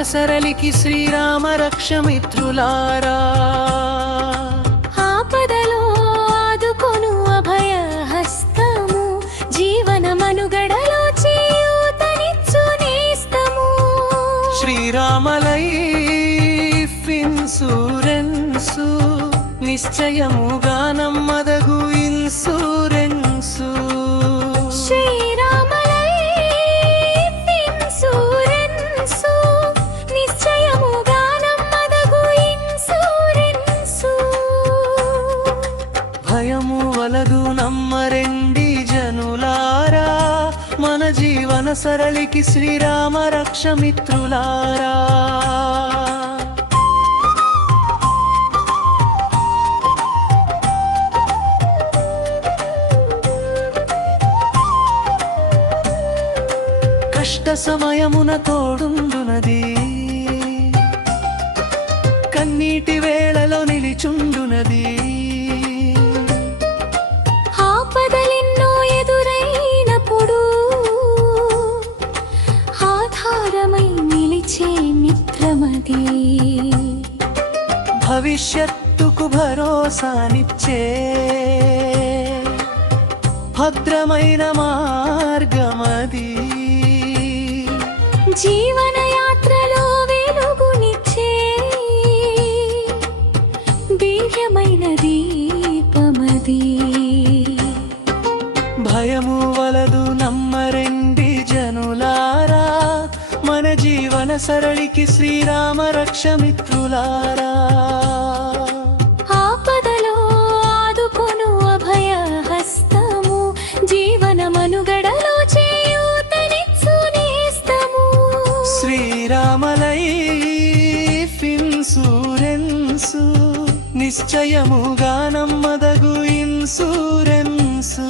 జీవన సరళికి శ్రీరామ రక్షమిత్రులారా ఆపదలో ఆదుకొను అభయ హస్తము జీవన మనుగడలో చేయూతనిచ్చు నేస్తము శ్రీరామ లైఫ్ ఇన్సూరెన్సు నిశ్చయముగా నమ్మదగు ఇన్సూరెన్సు శ్రీరామ లైఫ్ ఇన్సూరెన్సు నిశ్చయముగా నమ్మదగు ఇన్సూరెన్సు భయము వలదు నమ్మరెండి జనులారా మన జీవన సరళికి శ్రీరామ రక్షమిత్రులారా కష్ట సమయమున తోడుండునది కన్నీటి వేళలో నిలిచుండునది ఆపదలెన్నో ఎదురైనప్పుడు ఆధారమై నిలిచే మిత్రమది భవిష్యత్తుకు భరోసానిచ్చే భద్రమైన మార్గమది జీవన యాత్రలో వెలుగునిచ్చే దివ్యమైన దీపమది భయము వలదు నమ్మరెండి జనులారా మన జీవన సరళికి శ్రీరామ రక్షమిత్రులారా ఆపదలో ఆదుకొను అభయ హస్తము జీవన మనుగడలో చేయూతనిచ్చు నేస్తము శ్రీరామ లైఫ్ ఇన్సూరెన్సు నిశ్చయముగా నమ్మదగు ఇన్సూరెన్సు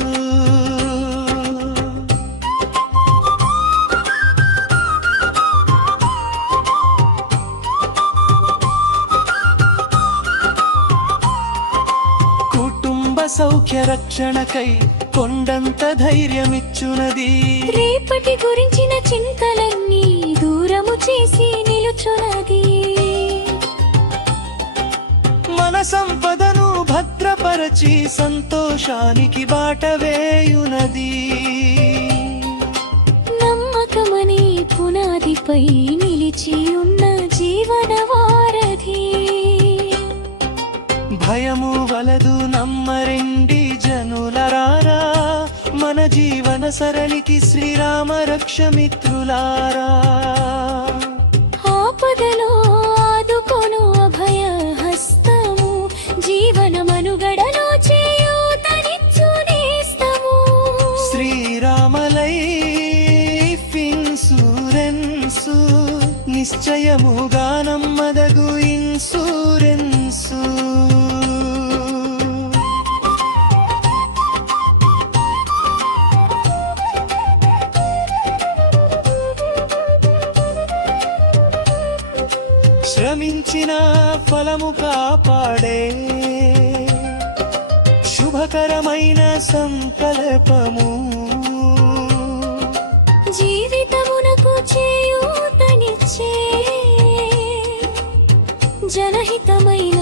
కుటుంబ సౌఖ్య రక్షణకై కొండంత ధైర్యమిచ్చునది రేపటి గురించిన చింతలన్నీ దూరము చేసి నిలుచున్నది మన సంపదను భద్రపరచి సంతోషానికి బాట వేయునది నమ్మకమనే పునాదిపై నిలిచి ఉన్న జీవన వారధి భయము వలదు నమ్మరెండి జనులరారా మన జీవన సరళికి శ్రీరామ రక్షమిత్రులారా ఆపదలో ఆదుకొను అభయ హస్తము జీవన మనుగడలో చేయూతనిచ్చు నేస్తము శ్రీరామ లైఫ్ ఇన్సూరెన్సు నిశ్చయముగా నమ్మదగు ఇన్సూరెన్సు శ్రమించిన ఫలము కాపాడే శుభకరమైన సంకల్పము జీవితమునకు చేయూతనిచ్చే జనహితమైన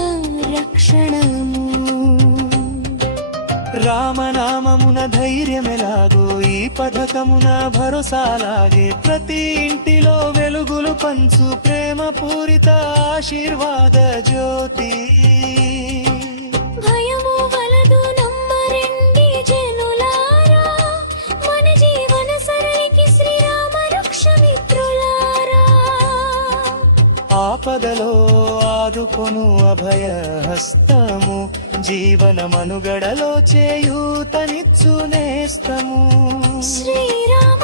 రక్షణము రామనామమున ధైర్యమెలాగో ఈ పథకమున భరోసాలాగే ప్రతి ఇంటిలో వెలుగులు పంచు ప్రేమ పూరిత ఆశీర్వాద జ్యోతి భయము వలదు నమ్మరెండి జనులారా మన జీవన సరళికి శ్రీరామ రక్షమిత్రులారా ఆపదలో ఆదుకొను అభయ హస్తము జీవన మనుగడలో చేయూతనిచ్చు నేస్తము శ్రీరామ